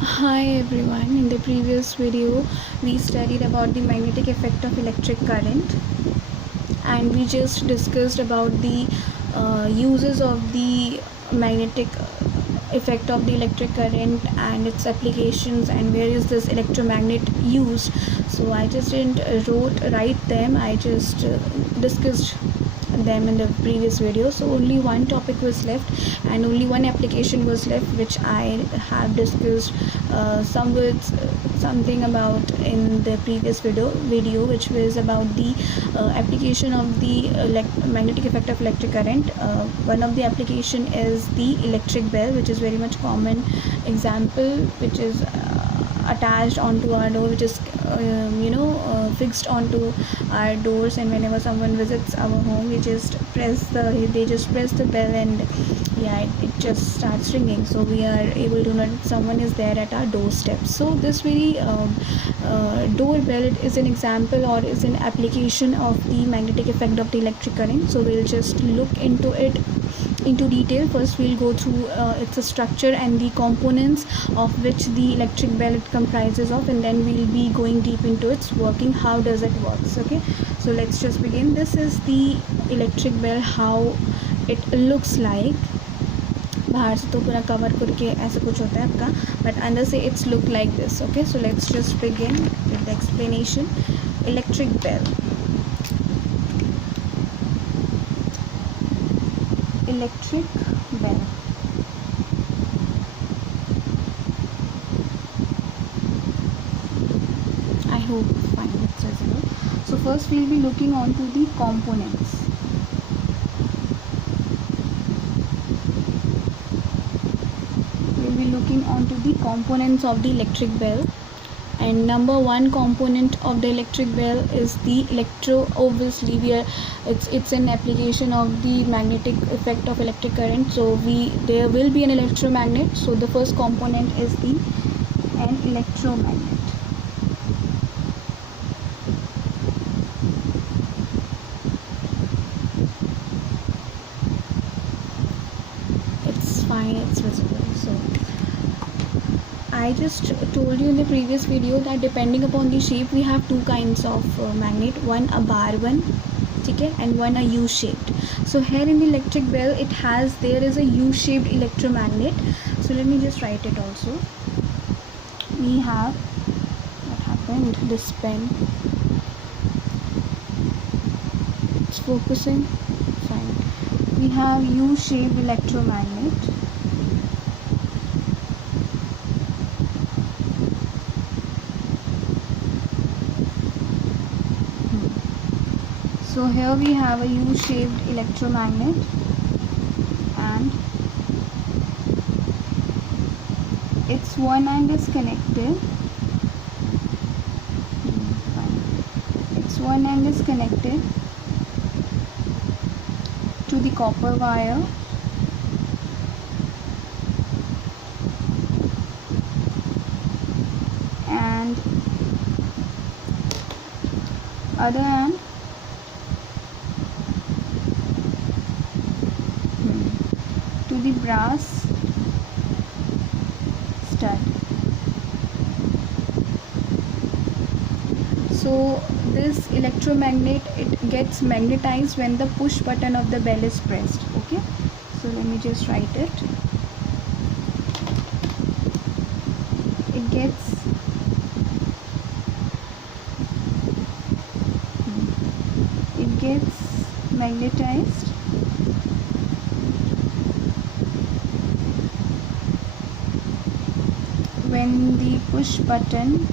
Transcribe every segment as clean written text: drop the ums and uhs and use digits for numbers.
Hi everyone, in the previous video we studied about the magnetic effect of electric current, and we just discussed about the uses of the magnetic effect of the electric current and its applications, and where is this electromagnet used. So I just didn't write them, I just discussed them in the previous video. So only one topic was left and only one application was left, which I have discussed some words something about in the previous video, which was about the application of the magnetic effect of electric current. One of the application is the electric bell, which is very much common example, which is attached onto our door, which is fixed onto our doors, and whenever someone visits our home, they just press the bell, and yeah, it just starts ringing, so we are able to know that someone is there at our doorstep. So this very doorbell is an example or is an application of the magnetic effect of the electric current. So we'll just look into it into detail. First we'll go through its structure and the components of which the electric bell it comprises of, and then we'll be going deep into its working, how does it works. Okay, so let's just begin. This is the electric bell, how it looks like. बाहर से तो पूरा cover करके ऐसा कुछ होता है आपका, बट अंदर से it's look like this. Okay, so let's just begin with the explanation. Electric bell. Electric bell. I hope fine it's visible. So first we'll be looking on to the components. We'll be looking on to the components of the electric bell. And number one component of the electric bell is the obviously it's an application of the magnetic effect of electric current. So there will be an electromagnet. So the first component is an electromagnet. It's fine, it's visible. So I just told you in the previous video that depending upon the shape we have two kinds of magnet, one a bar one, okay, and one a U-shaped. So here in the electric bell there is a U-shaped electromagnet. So let me just write it also. We have, what happened, this pen, it's focusing, fine. We have U-shaped electromagnet. So here we have a U-shaped electromagnet, and its one end is connected. Its one end is connected to the copper wire, and other end to the brass stud. So this electromagnet, it gets magnetized when the push button of the bell is pressed. Okay, so let me just write it. It gets magnetized when the push button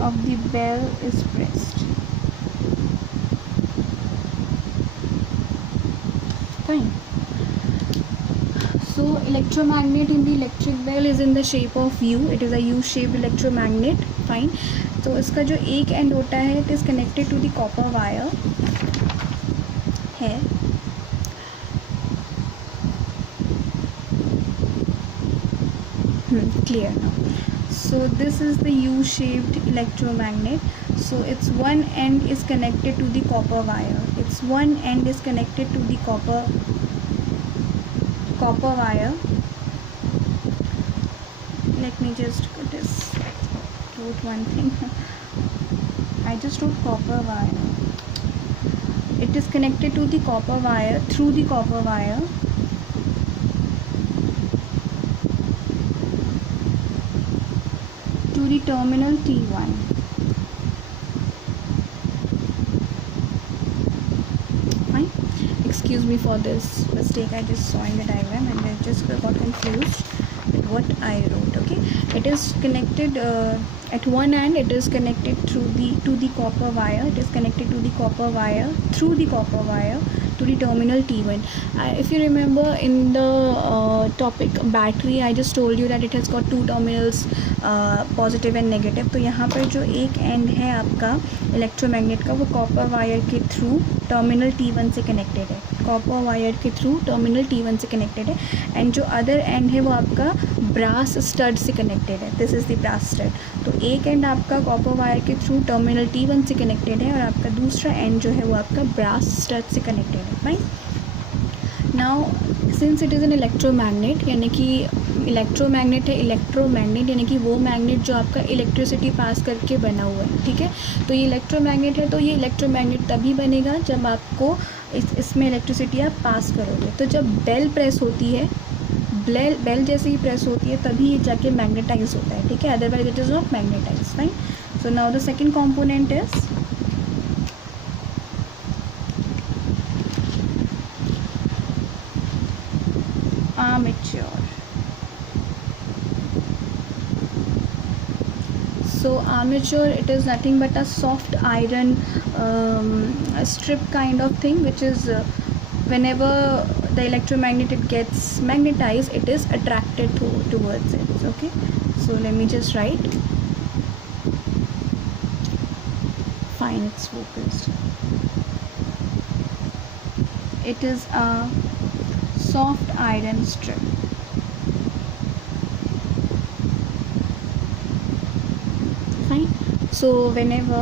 of the bell is pressed. Fine. So electromagnet in the electric bell is in the shape of U. It is a U-shaped electromagnet. Fine. तो इसका जो एक and होता है, it is connected to the copper wire है. Clear now. So this is the U-shaped electromagnet. So its one end is connected to the copper wire. its one end is connected to the copper wire. Let me just wrote one thing. I just wrote copper wire. It is connected to the copper wire, through the copper wire, to the terminal T1. Fine. Excuse me for this mistake I just saw in the diagram, and I just got confused with what I wrote. Okay, it is connected at one end. It is connected to the copper wire. It is connected to the copper wire, through the copper wire, to the terminal T1. If you remember in the topic battery, I just told you that it has got two terminals, positive and negative. तो यहाँ पर जो एक and है आपका electromagnet का, वो copper wire के थ्रू टर्मिनल T1 से कनेक्टेड है. कॉपर वायर के थ्रू टर्मिनल T1 से कनेक्टेड है. एंड जो अदर एंड है वो आपका ब्रास स्टड से कनेक्टेड है. This is the brass stud. तो एक एंड आपका कॉपर वायर के थ्रू टर्मिनल T1 से कनेक्टेड है, और आपका दूसरा एंड जो है वो आपका ब्रास स्टड से कनेक्टेड है. Fine. Now since it is an electromagnet, यानी कि इलेक्ट्रोमैग्नेट है, इलेक्ट्रोमैग्नेट यानी कि वो मैग्नेट जो आपका इलेक्ट्रिसिटी पास करके बना हुआ है. ठीक है, तो ये इलेक्ट्रोमैग्नेट है. तो ये इलेक्ट्रोमैग्नेट तभी बनेगा जब आपको इसमें इलेक्ट्रिसिटी आप पास करोगे. तो जब बेल प्रेस होती है, बेल जैसे ही प्रेस होती है, तभी ये जाके मैग्नेटाइज होता है. ठीक है, otherwise it is not magnetize. Fine. So now the second component is armature. So armature, it is nothing but a soft iron strip kind of thing, which is whenever the electromagnet it gets magnetized, it is attracted towards it. Okay, so let me just write. Fine, it's focused. It is a soft iron strip. Fine. So whenever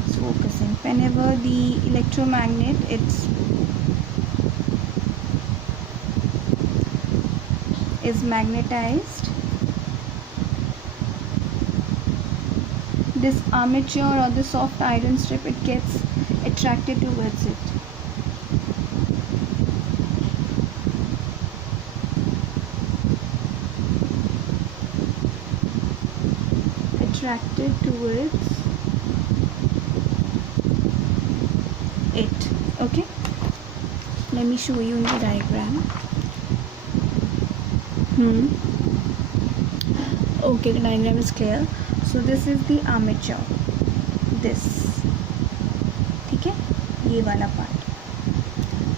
it's focusing, whenever the electromagnet is magnetized, this armature or the soft iron strip, it gets attracted towards it. Attracted towards it. Okay, let me show you in the diagram. Okay, the diagram is clear. So this is the armature, this. ठीक है, ये वाला part.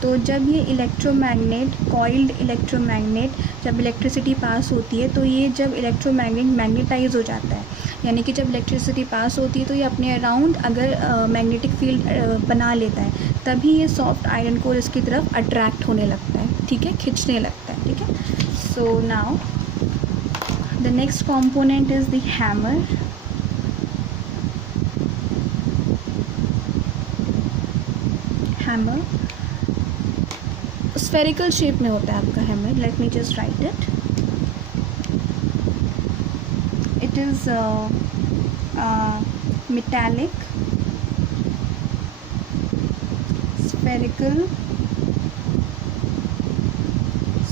तो जब ये electromagnet, coiled electromagnet, जब electricity pass होती है, तो ये जब इलेक्ट्रोमैग्नेट मैग्नेटाइज हो जाता है, यानी कि जब इलेक्ट्रिसिटी पास होती है तो ये अपने अराउंड अगर मैग्नेटिक फील्ड बना लेता है, तभी ये सॉफ्ट आयरन कोर इसकी तरफ अट्रैक्ट होने लगता है. ठीक है, खींचने लगता है. ठीक है. सो now the next component is the hammer. Hammer spherical shape में होता है आपका hammer. Let me just write it. It is metallic spherical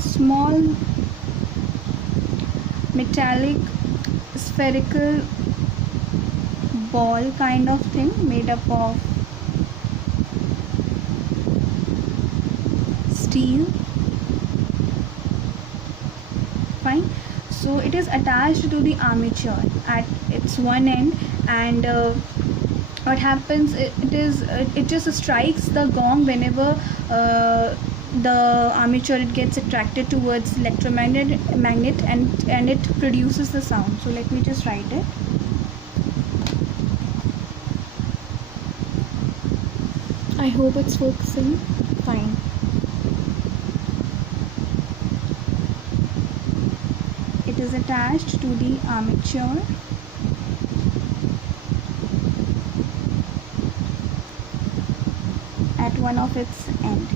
small metallic spherical ball kind of thing made up of steel. Fine. So it is attached to the armature at its one end, and what happens, it just strikes the gong whenever the armature it gets attracted towards electromagnet and it produces the sound. So let me just write it. I hope it's focusing. Fine. It is attached to the armature at one of its end.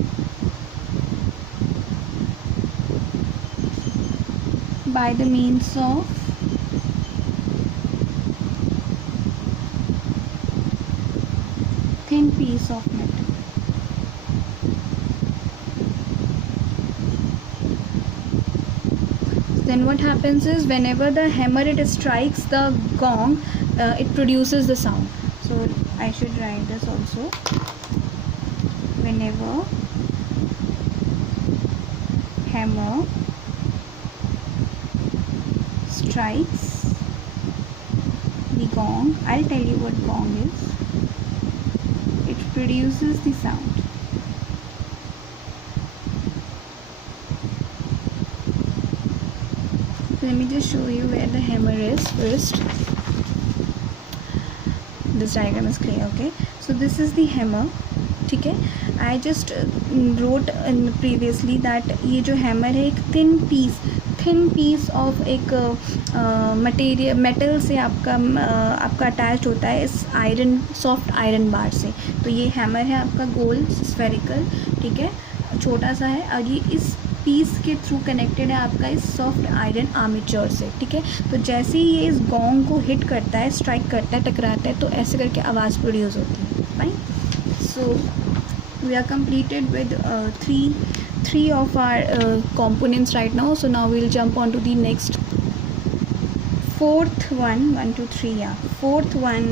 By the means of thin piece of metal. Then what happens is, whenever the hammer it strikes the gong, it produces the sound. So I should write this also. Whenever hammer strikes the gong, I'll tell you what gong is. It produces the sound. So let me just show you where the hammer is first. This diagram is clear, okay? So this is the hammer, ठीक है? I just wrote previously that ये जो hammer है एक thin piece of एक material metal से आपका attach होता है इस आयरन सॉफ्ट आयरन बार से. तो ये हैमर है आपका गोल स्फेरिकल, ठीक है, छोटा सा है, और ये इस पीस के थ्रू कनेक्टेड है आपका इस सॉफ्ट आयरन आर्मेचर से, ठीक है. तो जैसे ही ये इस गोंग को हिट करता है, स्ट्राइक करता है, टकराता है, तो ऐसे करके आवाज़ प्रोड्यूस होती है. Fine. So we are completed with three of our components right now. So now we'll jump on to the next fourth one, 1 2 3, yeah, fourth one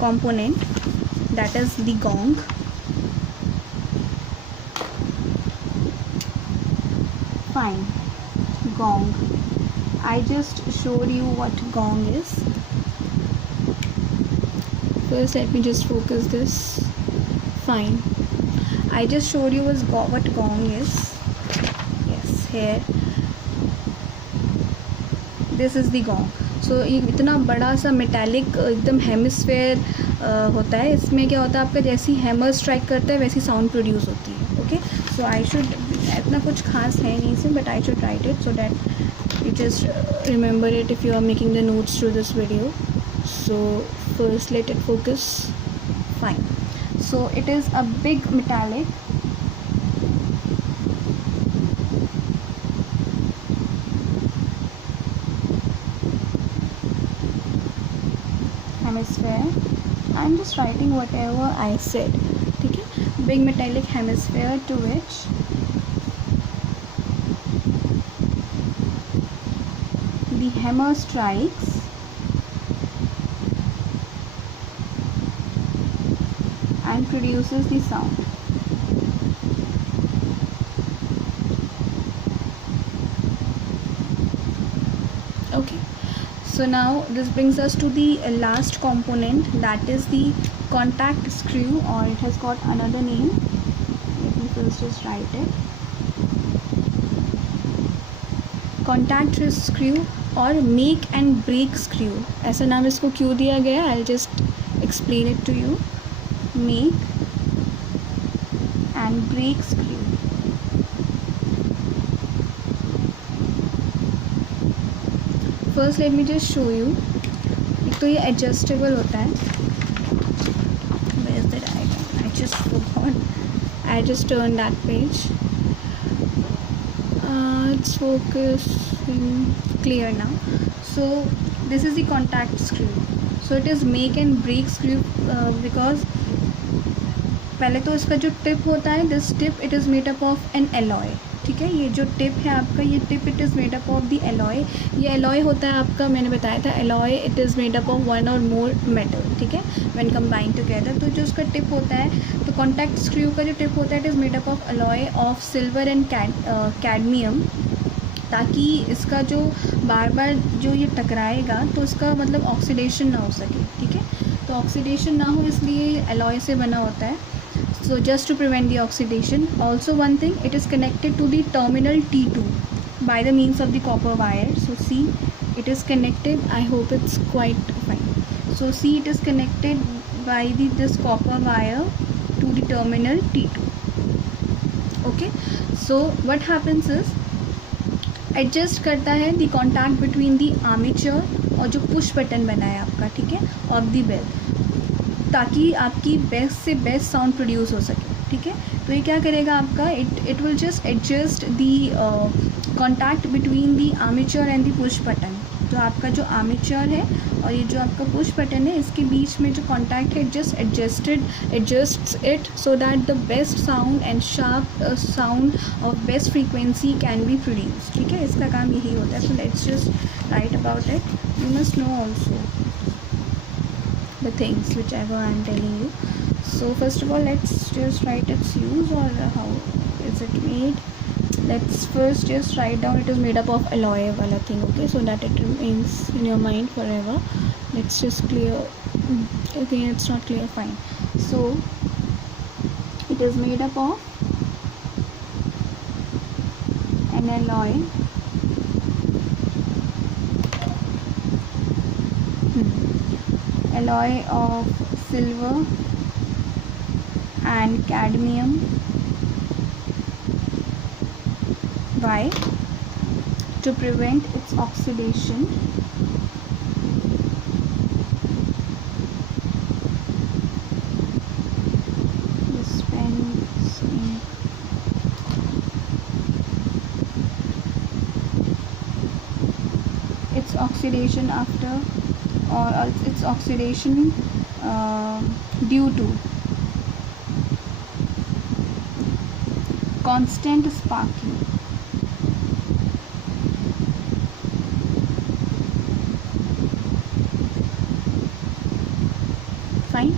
component, that is the gong. Fine. Gong. I just showed you what gong is. First let me just focus this. Fine. I just showed you what gong is. Yes, here. This is the gong. So ये इतना बड़ा सा metallic एकदम hemisphere होता है. इसमें क्या होता है, आपका जैसी हैमर स्ट्राइक करता है वैसी साउंड प्रोड्यूस होती है. ओके, सो आई शुड, इतना कुछ खास है नहीं इसमें, but I should write it so that you just remember it if you are making the notes through this video. So first let it focus. Fine. So it is a big metallic hemisphere. I'm just writing whatever I said. ठीक है, big metallic hemisphere to which the hammer strikes and produces the sound. Okay, so now this brings us to the last component, that is the contact screw, or it has got another name. Let me first just write it. Contact screw और make and break screw, ऐसा नाम इसको क्यों दिया गया, I'll just explain it to you. Make and break screw. First let me just show you. एक तो ये adjustable होता है. Where is the diagram? I just forgot. I just turned that page. It's focusing clear now. So this is the contact screw. So it is make and break screw because पहले तो इसका जो tip होता है, this tip it is made up of N alloy. ठीक है, ये जो टिप है आपका, ये tip it is made up of the alloy. ये एलॉय होता है आपका, मैंने बताया था, alloy it is made up of one और मोर मेटल. ठीक है, व्हेन कंबाइंड टुगेदर. तो जो उसका टिप होता है, तो कॉन्टैक्ट स्क्रू का जो टिप होता है, it is made up of alloy of silver and cadmium, ताकि इसका जो बार बार जो ये टकराएगा तो इसका मतलब ऑक्सीडेशन ना हो सके. ठीक है, तो ऑक्सीडेशन ना हो इसलिए एलॉय से बना होता है. So just to prevent the oxidation. Also one thing, it is connected to the terminal T2 by the means of the copper wire. So see, it is connected. I hope it's quite fine. So see, it is connected by this copper wire to the terminal T2. Okay, so what happens is, adjust करता है the contact between the armature और जो push button बना है आपका, ठीक है, of the bell, ताकि आपकी बेस्ट से बेस्ट साउंड प्रोड्यूस हो सके, ठीक है। तो ये क्या करेगा आपका, it will just adjust the contact between the armature and the push button. जो आपका जो आर्मेचर है और ये जो आपका पुश बटन है, इसके बीच में जो कॉन्टैक्ट है, just adjusts it so that the best sound and sharp sound of best frequency can be produce, ठीक है। इसका काम यही होता है। So let's just write about it. You must know also the things whichever I am telling you. So first of all, let's just write its use or how is it made. Let's first just write down it is made up of alloy wala thing, okay, so that it remains in your mind forever. Let's just clear. Okay, it's not clear, fine. So it is made up of an alloy of silver and cadmium. Why? To prevent its oxidation after or its oxidation due to constant sparking. Fine.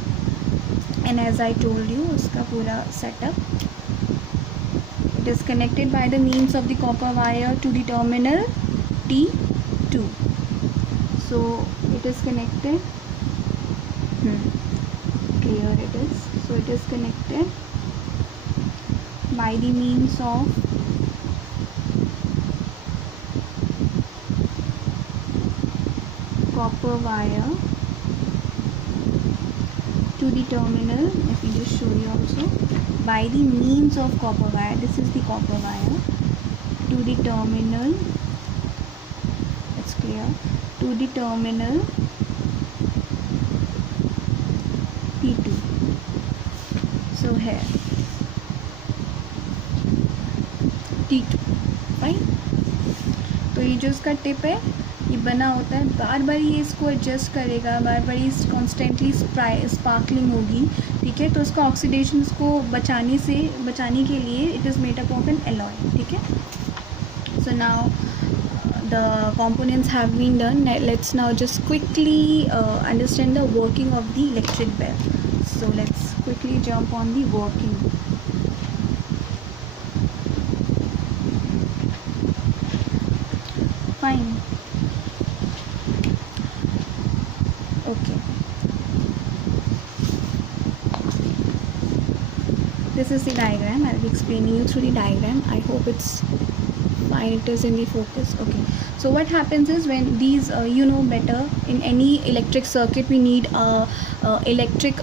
And as I told you, uska pura setup, it is connected by the means of the copper wire to the terminal T2. So it is connected, clear it is. So it is connected by the means of copper wire to the terminal. Let me just show you also. By the means of copper wire, this is the copper wire, to the terminal, it's clear, to the terminal T2. So here T2, right? तो ये जो इसका tip है, ये बना होता है, बार बार ये इसको एडजस्ट करेगा, बार बार ये कॉन्स्टेंटली स्पार्कलिंग होगी, ठीक है। तो इसका ऑक्सीडेशन को बचाने के लिए it is made up of N alloy, ठीक है। So now the components have been done. Let's now just quickly understand the working of the electric bell. So let's quickly jump on the working. Fine. Okay, this is the diagram. I'll be explaining you through the diagram. I hope it's fine, it is in the focus. Okay, so what happens is when these you know better, in any electric circuit we need electric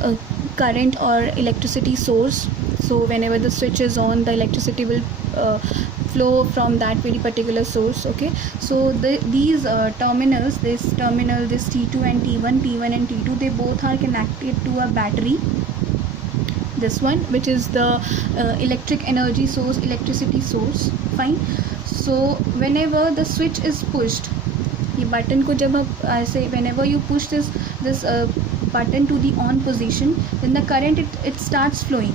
current or electricity source. So whenever the switch is on, the electricity will flow from that very particular source, okay. So these terminals, this T2 and T1 and T2, they both are connected to a battery, this one, which is the electric energy source, electricity source. Fine. So whenever the switch is pushed, ये button को जब आप ऐसे, whenever you push this button to the on position, then the current it starts flowing.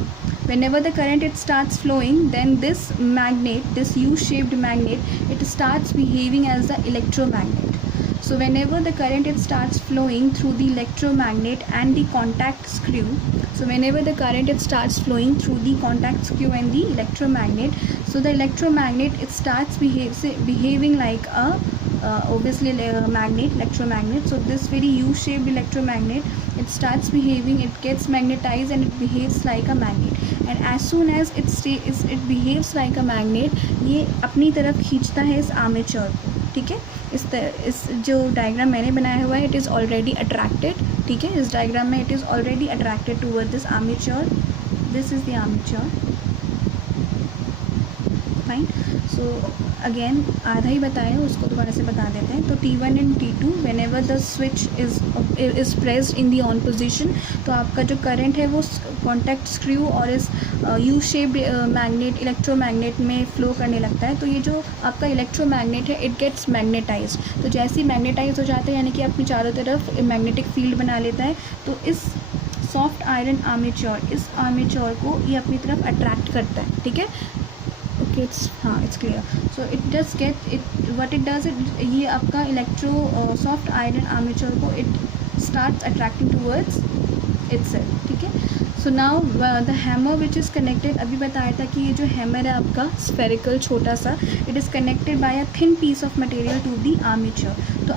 Whenever the current it starts flowing, then this magnet, this U-shaped magnet, it starts behaving as the electromagnet. So whenever the current it starts flowing through the electromagnet and the contact screw, so whenever the current it starts flowing through the contact screw and the electromagnet, so the electromagnet it starts behaving like a obviously electromagnet. So this very U-shaped electromagnet, it starts behaving, it gets magnetized and it behaves like a magnet. And as soon as it behaves like a magnet, ये अपनी तरफ खींचता है इस armature को, ठीक है। इस जो डायग्राम मैंने बनाया हुआ है, इट इज़ ऑलरेडी अट्रैक्टेड, ठीक है। इस डायग्राम में it is already attracted toward this armature. This is the armature. Fine. So again आधा ही बताया, उसको दोबारा से बता देते हैं। तो T1 and T2 when ever the switch is pressed in the on position, तो आपका जो करंट है वो कॉन्टैक्ट स्क्रू और इस यू शेप्ड मैग्नेट इलेक्ट्रोमैग्नेट में फ़्लो करने लगता है। तो ये जो आपका इलेक्ट्रोमैग्नेट है इट गेट्स मैग्नेटाइज, तो जैसे ही मैग्नेटाइज हो जाता है यानी कि अपनी चारों तरफ मैग्नेटिक फील्ड बना लेता है, तो इस सॉफ्ट आयरन आर्मेचर, इस आर्मेचर को ये अपनी तरफ अट्रैक्ट करता है। ठीक है, okay, it's clear. So it does get it what it does it, ये आपका सॉफ्ट आयरन आर्मेचर को it starts attracting towards itself. ठीक है, सो now the hammer which is connected, अभी बताया था कि ये जो हैमर है आपका स्फेरिकल छोटा सा, it is connected by a thin piece of material to the armature. तो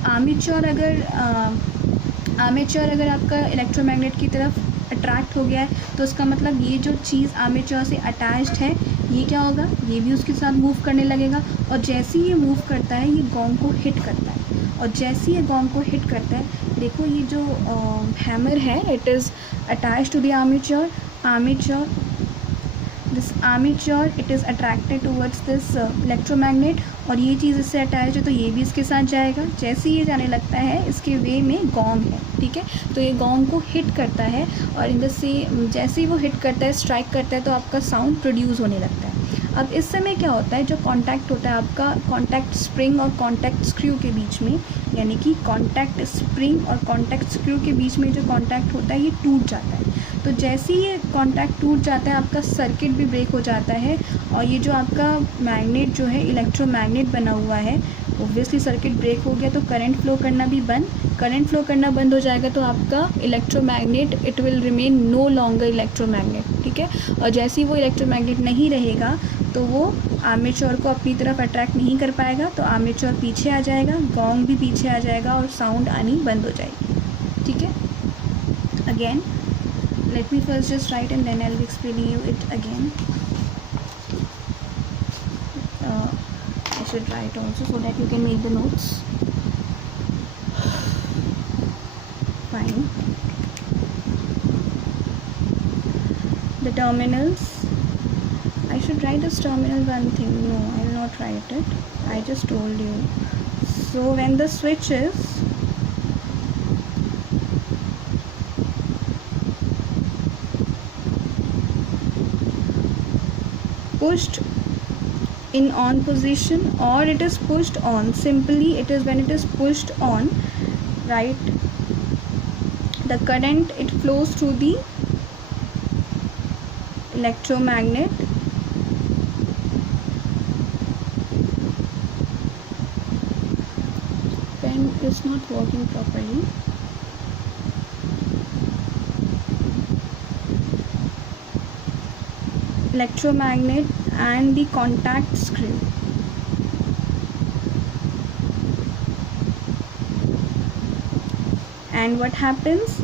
आर्मेचर अगर आपका इलेक्ट्रोमैग्नेट की तरफ अट्रैक्ट हो गया है, तो उसका मतलब ये जो चीज़ आर्मेचर से अटैच्ड है ये क्या होगा, ये भी उसके साथ मूव करने लगेगा। और जैसे ही ये मूव करता है ये गोंग को हिट करता है, और जैसे ये गोंग को हिट करता है, देखो ये जो हैमर है it is attached to the armature this armature, it is attracted towards this electromagnet, और ये चीज़ इससे अटैच है तो ये भी इसके साथ जाएगा। जैसे ये जाने लगता है इसके वे में गोंग है। ठीक है, तो ये गोंग को हिट करता है, और इन द सेम जैसे ही वो हिट करता है, स्ट्राइक करता है, तो आपका साउंड प्रोड्यूस होने लगता है। अब इस समय क्या होता है, जो कांटेक्ट होता है आपका कांटेक्ट स्प्रिंग और कांटेक्ट स्क्रू के बीच में, यानी कि कांटेक्ट स्प्रिंग और कांटेक्ट स्क्रू के बीच में जो कांटेक्ट होता है ये टूट जाता है। तो जैसे ही ये कांटेक्ट टूट जाता है आपका सर्किट भी ब्रेक हो जाता है, और ये जो आपका मैग्नेट जो है इलेक्ट्रोमैग्नेट बना हुआ है, ओब्वियसली सर्किट ब्रेक हो गया तो करंट फ्लो करना बंद हो जाएगा, तो आपका electromagnet it will remain no longer electromagnet. ठीक है, और जैसे ही वो इलेक्ट्रोमैग्नेट नहीं रहेगा तो वो आर्मेचर को अपनी तरफ अट्रैक्ट नहीं कर पाएगा, तो आर्मेचर पीछे आ जाएगा, गोंग भी पीछे आ जाएगा और साउंड आनी बंद हो जाएगी। ठीक है, again let me first just write and then I'll be explaining you it again. I should write also so that you can make the notes. Fine. The terminals, I should write this terminal one thing. No, I will not write it. I just told you. So when the switch is pushed in on position or it is pushed on, simply it is when it is pushed on, right, the current it flows through the electromagnet pen is not working properly. Electromagnet and the contact screw. And what happens?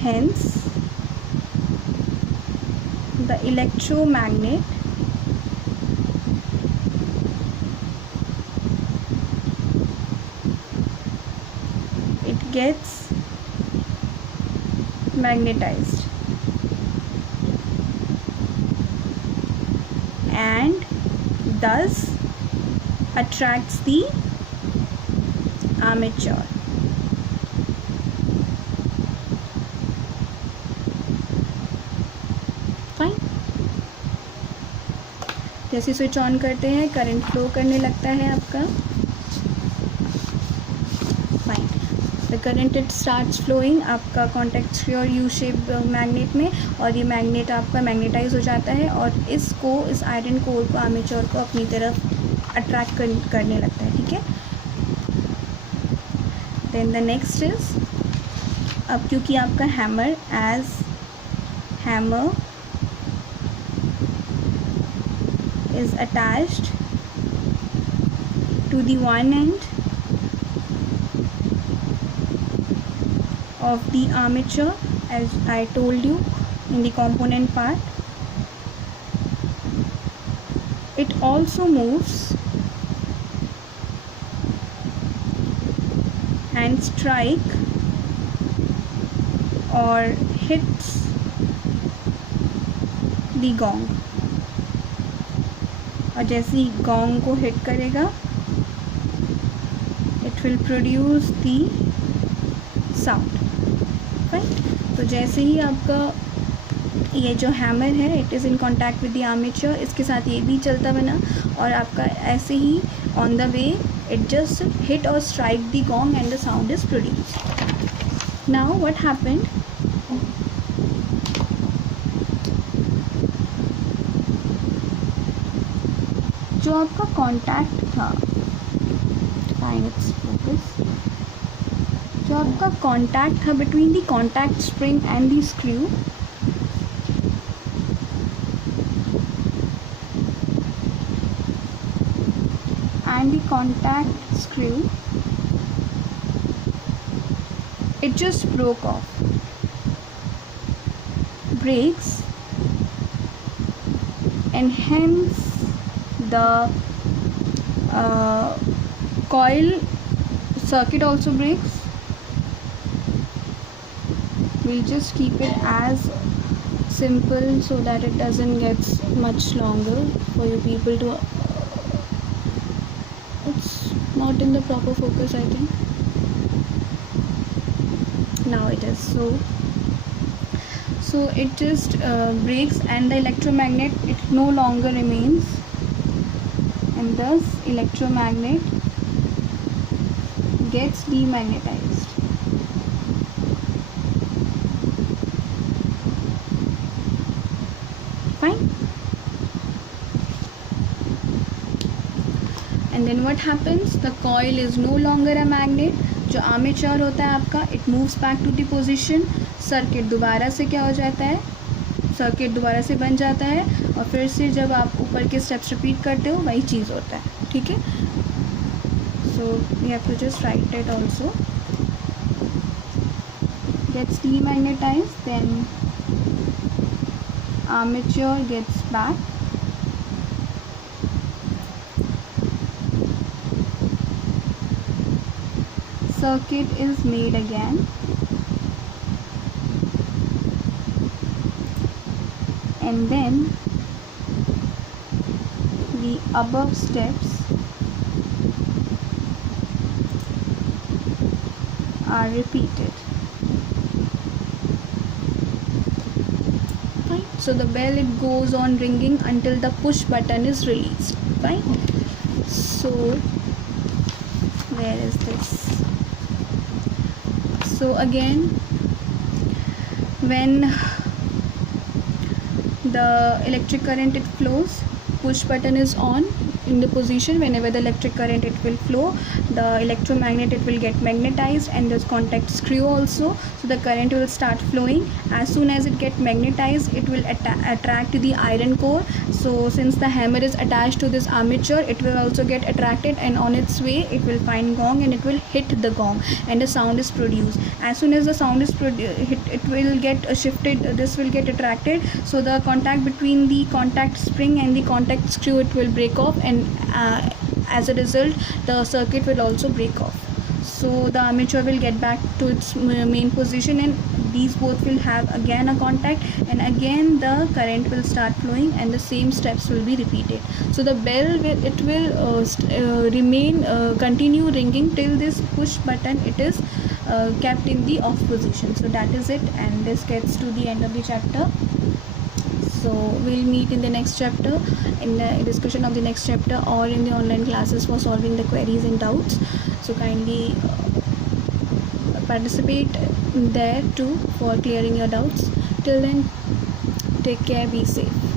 Hence, the electromagnet it gets magnetized and thus attracts the armature. Fine, जैसे switch on करते हैं current flow करने लगता है आपका। Fine, the current it starts flowing आपका contact screw और U shape magnet में, और ये मैग्नेट आपका मैग्नेटाइज हो जाता है और इसको, इस आयरन कोर को, आर्मेचर को अपनी तरफ अट्रैक्ट करने लगता है। ठीक है, देन द नेक्स्ट इज, अब क्योंकि आपका hammer is attached to the one end of the armature, as I told you in the component part. It also moves and strike or hits the gong. और जैसे ही gong को hit करेगा it will produce the sound, right. तो जैसे ही आपका ये जो हैमर है it is in contact with the armature, इसके साथ ये भी चलता बना और आपका ऐसे ही on the way it just hit और strike the gong and the sound is produced. Now what happened, जो आपका कॉन्टैक्ट था, जो आपका कॉन्टैक्ट था between the contact spring and the screw, and the contact screw, it just broke off, breaks, and hence the coil circuit also breaks. We'll just keep it as simple so that it doesn't get much longer for you people to. It's not in the proper focus, I think. Now it is. So it just breaks and the electromagnet, it no longer remains, and thus electromagnet gets demagnetized. Fine. And then what happens, the coil is no longer a magnet, जो armature होता है आपका it moves back to the position, circuit दोबारा से क्या हो जाता है, सर्किट दोबारा से बन जाता है और फिर से जब आप ऊपर के स्टेप्स रिपीट करते हो वही चीज़ होता है, ठीक है। So we have to just write it also, gets demagnetized, then armature gets back, circuit is made again, and then the above steps are repeated. Right? So the bell, it goes on ringing until the push button is released, right? So where is this? So again, when the electric current it flows, push button is on in the position, whenever the electric current it will flow, the electromagnet it will get magnetized and this contact screw also, so the current will start flowing. As soon as it get magnetized it will attract the iron core, so since the hammer is attached to this armature it will also get attracted, and on its way it will find gong and it will hit the gong and the sound is produced. As soon as the sound is hit, it will get shifted, this will get attracted, so the contact between the contact spring and the contact screw it will break off, and as a result the circuit will also break off. So the armature will get back to its main position and these both will have again a contact, and again the current will start flowing and the same steps will be repeated. So the bell will remain continue ringing till this push button it is kept in the off position. So that is it, and this gets to the end of the chapter. So we'll meet in the next chapter, in the discussion of the next chapter, or in the online classes for solving the queries and doubts. So kindly participate there too for clearing your doubts. Till then, take care, be safe.